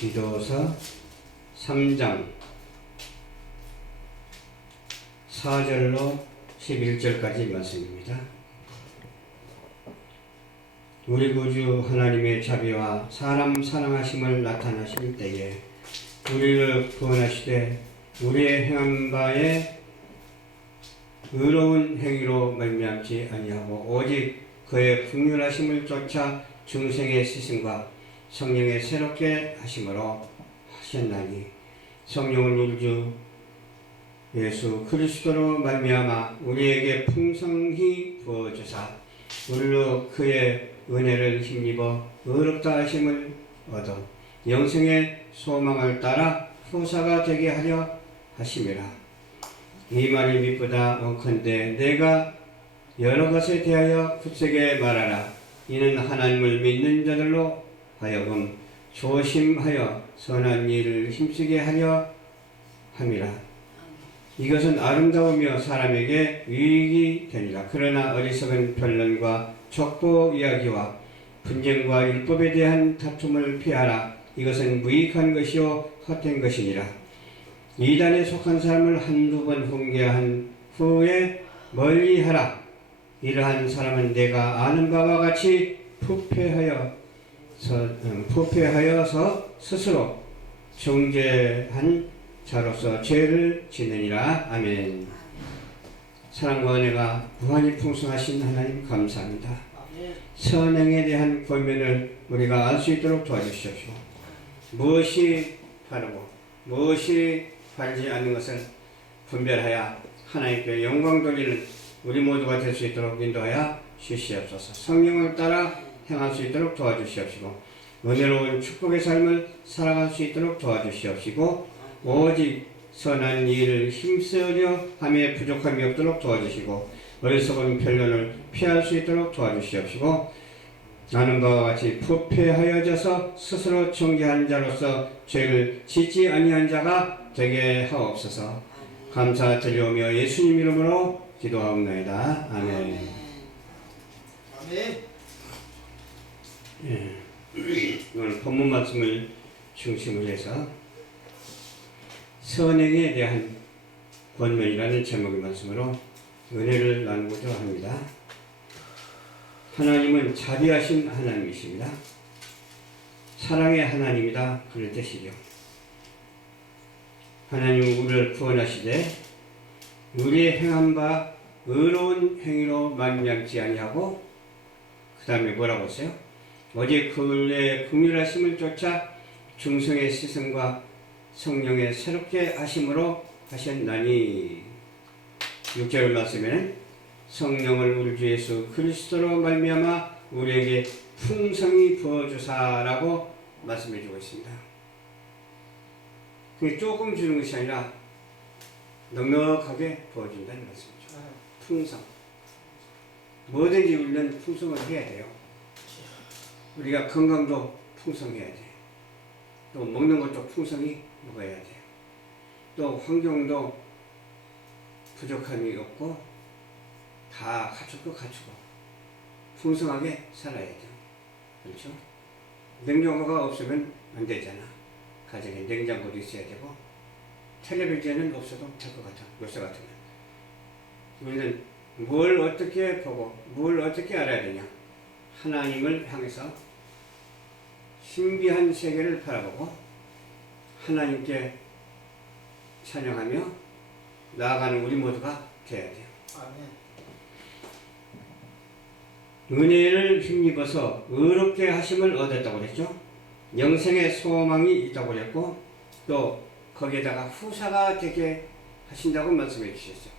디도서 3장 4절로 11절까지 말씀입니다. 우리 구주 하나님의 자비와 사람 사랑하심을 나타나실 때에 우리를 구원하시되 우리의 행한 바에 의로운 행위로 말미암지 아니하고 오직 그의 긍휼하심을 쫓아 중생의 시승과 성령의 새롭게 하심으로 하셨나니 성령은 우리 주 예수 그리스도로 말미암아 우리에게 풍성히 부어주사 우리로 그의 은혜를 힘입어 의롭다 하심을 얻어 영생의 소망을 따라 후사가 되게 하려 하심이라. 이 말이 미쁘다 원컨대 내가 여러 것에 대하여 굳세게 말하라. 이는 하나님을 믿는 자들로 하여금 조심하여 선한 일을 힘쓰게 하려 함이라. 이것은 아름다우며 사람에게 유익이 되니라. 그러나 어리석은 변론과 족보 이야기와 분쟁과 율법에 대한 다툼을 피하라. 이것은 무익한 것이요 헛된 것이니라. 이단에 속한 사람을 한두 번 훈계한 후에 멀리하라. 이러한 사람은 내가 아는 바와 같이 부패하여서 스스로 정죄한 자로서 죄를 지느니라. 아멘. 사랑과 은혜가 무한히 풍성하신 하나님 감사합니다. 선행에 대한 권면을 우리가 알 수 있도록 도와주시옵시고 무엇이 바르고 무엇이 바르지 않는 것을 분별하여 하나님께 영광 돌리는 우리 모두가 될 수 있도록 인도하여 주시옵소서. 성령을 따라 행할 수 있도록 도와주시옵시고 은혜로운 축복의 삶을 살아갈 수 있도록 도와주시옵시고 오직 선한 일을 힘쓰려 함에 부족함이 없도록 도와주시고 어리석은 변론을 피할 수 있도록 도와주시옵시고 아는 바와 같이 부패하여져서 스스로 정죄한 자로서 죄를 짓지 아니한 자가 되게 하옵소서. 감사드리오며 예수님 이름으로 기도하옵나이다. 아멘. 아멘. 예. 오늘 본문 말씀을 중심으로 해서 선행에 대한 권면이라는 제목의 말씀으로 은혜를 나누고자 합니다. 하나님은 자비하신 하나님이십니다. 사랑의 하나님이다 그런 뜻이죠. 하나님은 우리를 구원하시되 우리의 행한 바 의로운 행위로 말미암지 아니하고 그 다음에 뭐라고 했어요? 오직 그의 긍휼하심을 쫓아 중생의 시선과 성령의 새롭게 하심으로 하셨나니 6절 말씀에는 성령을 우리 주 예수 그리스도로 말미암아 우리에게 풍성히 부어주사라고 말씀해 주고 있습니다. 그게 조금 주는 것이 아니라 넉넉하게 부어준다는 말씀이죠. 풍성. 뭐든지 우리는 풍성을 해야 돼요. 우리가 건강도 풍성해야 돼. 또 먹는 것도 풍성히 먹어야 돼. 또 환경도 부족함이 없고 다 갖추고 풍성하게 살아야 돼요. 그렇죠? 냉장고가 없으면 안 되잖아. 가정에 냉장고도 있어야 되고 텔레비전은 없어도 될 것 같아. 요새 같으면. 우리는 뭘 어떻게 보고 뭘 어떻게 알아야 되냐. 하나님을 향해서 신비한 세계를 바라보고 하나님께 찬양하며 나아가는 우리 모두가 되어야 돼요. 아멘. 은혜를 힘입어서 의롭게 하심을 얻었다고 그랬죠. 영생의 소망이 있다고 그랬고 또 거기에다가 후사가 되게 하신다고 말씀해 주셨어요.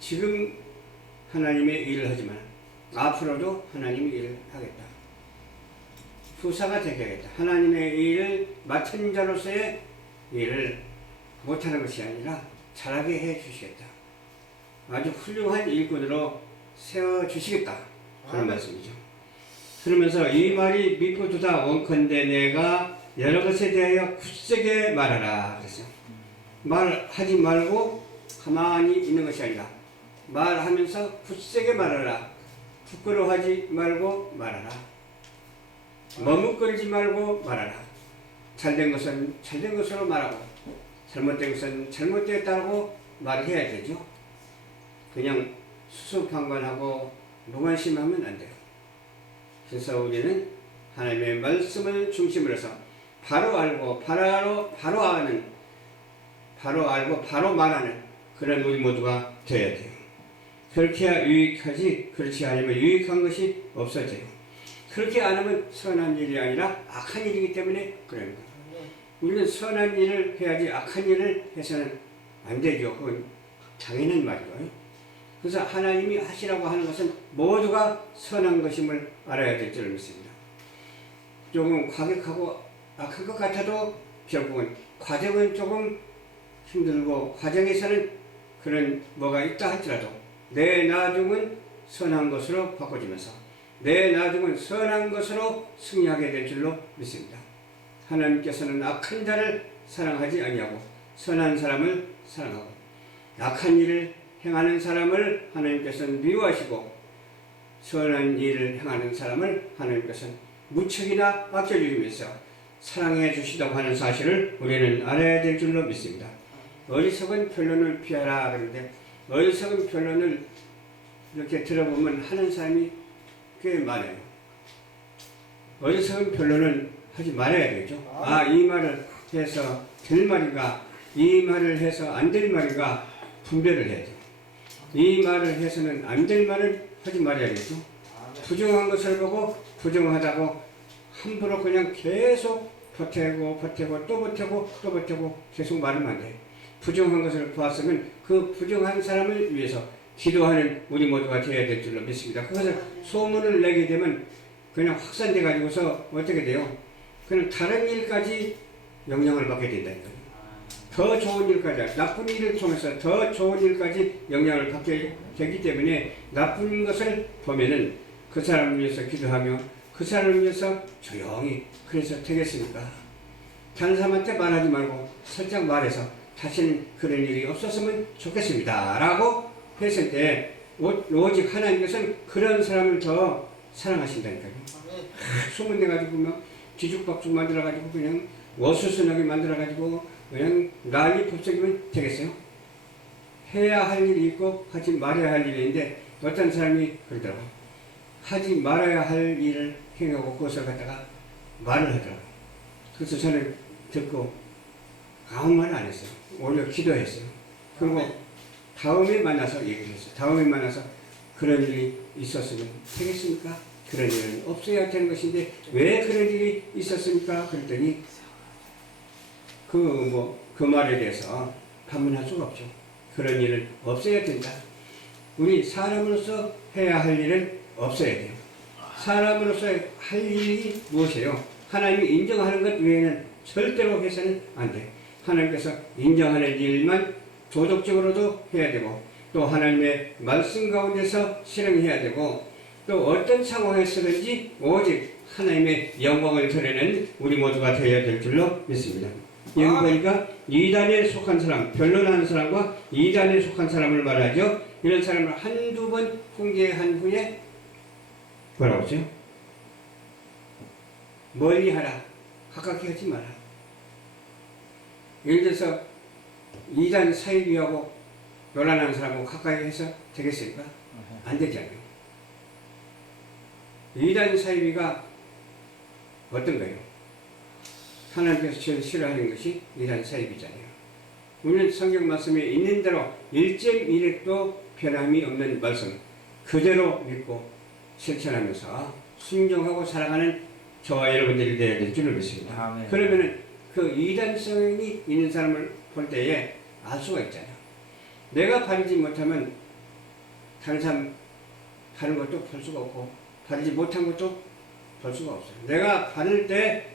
지금 하나님의 일을 하지만 앞으로도 하나님의 일을 하겠다. 후사가 되게 하겠다. 하나님의 일을 맡은 자로서의 일을 못하는 것이 아니라 잘하게 해 주시겠다. 아주 훌륭한 일꾼으로 세워주시겠다. 그런 말씀이죠. 그러면서 이 말이 미쁘도다 원컨대 내가 여러 것에 대하여 굳세게 말하라 그랬어요. 말하지 말고 가만히 있는 것이 아니라 말하면서 굳세게 말하라. 부끄러워하지 말고 말하라. 머뭇거리지 말고 말하라. 잘된 것은 잘된 것으로 말하고 잘못된 것은 잘못되었다고 말해야 되죠. 그냥 수수방관하고 무관심하면 안 돼요. 그래서 우리는 하나님의 말씀을 중심으로 해서 바로 알고 바로 알고 바로 말하는 그런 우리 모두가 되어야 돼요. 그렇게 해야 유익하지, 그렇지 않으면 유익한 것이 없어져요. 그렇게 안 하면 선한 일이 아니라 악한 일이기 때문에 그런 거예요. 우리는 선한 일을 해야지 악한 일을 해서는 안 되죠. 그건 당연한 말이죠. 그래서 하나님이 하시라고 하는 것은 모두가 선한 것임을 알아야 될 줄 믿습니다. 조금 과격하고 악한 것 같아도 결국은 과정은 조금 힘들고 과정에서는 그런 뭐가 있다 할지라도 내 나중은 선한 것으로 바꿔지면서 내 나중은 선한 것으로 승리하게 될 줄로 믿습니다. 하나님께서는 악한 자를 사랑하지 아니하고 선한 사람을 사랑하고 악한 일을 행하는 사람을 하나님께서는 미워하시고 선한 일을 행하는 사람을 하나님께서는 무척이나 아껴주시면서 사랑해 주시다고 하는 사실을 우리는 알아야 될 줄로 믿습니다. 어리석은 변론을 피하라 그러는데 어리석은 변론을 이렇게 들어보면 하는 사람이 꽤 많아요. 어리석은 변론을 하지 말아야 되죠. 이 말을 해서 될 말인가 이 말을 해서 안 될 말인가 분별을 해야 돼요. 이 말을 해서는 안 될 말을 하지 말아야겠죠. 부정한 것을 보고 부정하다고 함부로 그냥 계속 버티고 또 버티고 계속 말하면 안 돼요. 부정한 것을 보았으면 그 부정한 사람을 위해서 기도하는 우리 모두가 되어야 될 줄로 믿습니다. 그것을 소문을 내게 되면 그냥 확산돼 가지고서 어떻게 돼요? 그냥 다른 일까지 영향을 받게 된다니까요. 더 좋은 일까지, 나쁜 일을 통해서 더 좋은 일까지 영향을 받게 되기 때문에 나쁜 것을 보면은 그 사람을 위해서 기도하며 그 사람을 위해서 조용히 그래서 되겠습니까? 다른 사람한테 말하지 말고 살짝 말해서 다시는 그런 일이 없었으면 좋겠습니다. 라고 했을 때 오직 하나님께서는 그런 사람을 더 사랑하신다니까요. 소문내가지고 막 뒤죽박죽 만들어가지고 그냥 어수선하게 만들어가지고 그냥 난리 법석이면 되겠어요? 해야 할 일이 있고 하지 말아야 할 일이 있는데 어떤 사람이 그러더라고요. 하지 말아야 할 일을 행하고 그것을 갖다가 말을 하더라고요. 그래서 저는 듣고 아무 말 안 했어요. 오히려 기도했어요. 그리고 다음에 만나서 얘기를 했어요. 다음에 만나서 그런 일이 있었으면 되겠습니까? 그런 일은 없어야 되는 것인데 왜 그런 일이 있었습니까? 그랬더니 그 말에 대해서 반문할 수가 없죠. 그런 일은 없어야 된다. 우리 사람으로서 해야 할 일은 없어야 돼요. 사람으로서 할 일이 무엇이에요? 하나님이 인정하는 것 외에는 절대로 해서는 안 돼요. 하나님께서 인정하는 일만 도덕적으로도 해야 되고 또 하나님의 말씀 가운데서 실행해야 되고 또 어떤 상황에서든지 오직 하나님의 영광을 드러내는 우리 모두가 되어야 될 줄로 믿습니다. 여기 보니까 이단에 속한 사람, 변론하는 사람과 이단에 속한 사람을 말하죠. 이런 사람을 한두 번 공개한 후에 뭐라고 하죠? 멀리하라, 가깝게 하지 마라. 예를 들어서 이단 사이비하고 논란하는 사람하고 가까이 해서 되겠습니까? 안 되잖아요. 이단 사이비가 어떤 거예요? 하나님께서 제일 싫어하는 것이 이단 사이비잖아요. 우리는 성경 말씀에 있는 대로 1.1핵도 변함이 없는 말씀 그대로 믿고 실천하면서 순종하고 살아가는 저와 여러분들이 되어야 될 줄을 믿습니다. 그러면은 그 이단성이 있는 사람을 볼 때에 알 수가 있잖아요. 내가 바르지 못하면 다른 사람 바른 것도 볼 수가 없고 바르지 못한 것도 볼 수가 없어요. 내가 바를 때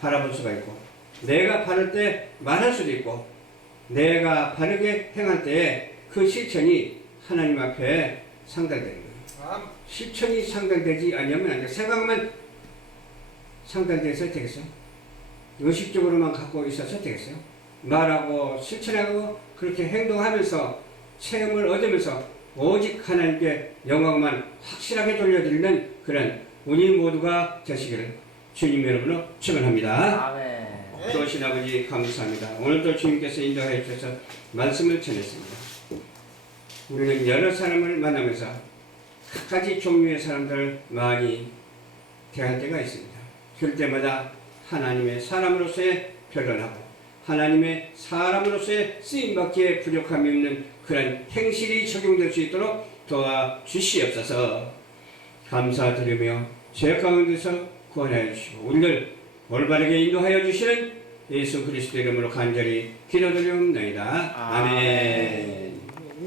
바라볼 수가 있고 내가 바를 때 말할 수도 있고 내가 바르게 행할 때 그 실천이 하나님 앞에 상달되는 거예요. 실천이 상달되지 않으면 안 돼요. 생각만 상달돼서 되겠어요? 의식적으로만 갖고 있어서 되겠어요? 말하고 실천하고 그렇게 행동하면서 체험을 얻으면서 오직 하나님께 영광만 확실하게 돌려드리는 그런 우리 모두가 되시기를 주님 여러분으로 축원합니다. 아멘. 좋으신 아버지 감사합니다. 오늘도 주님께서 인도하여 주셔서 말씀을 전했습니다. 우리는 여러 사람을 만나면서 각가지 종류의 사람들을 많이 대할 때가 있습니다. 그럴 때마다 하나님의 사람으로서의 변론하고 하나님의 사람으로서의 쓰임받기에 부족함이 없는 그런 행실이 적용될 수 있도록 도와주시옵소서. 감사드리며 죄 가운데서 구원하여 주시고 우리를 올바르게 인도하여 주시는 예수 그리스도 이름으로 간절히 기도드리옵나이다. 아멘.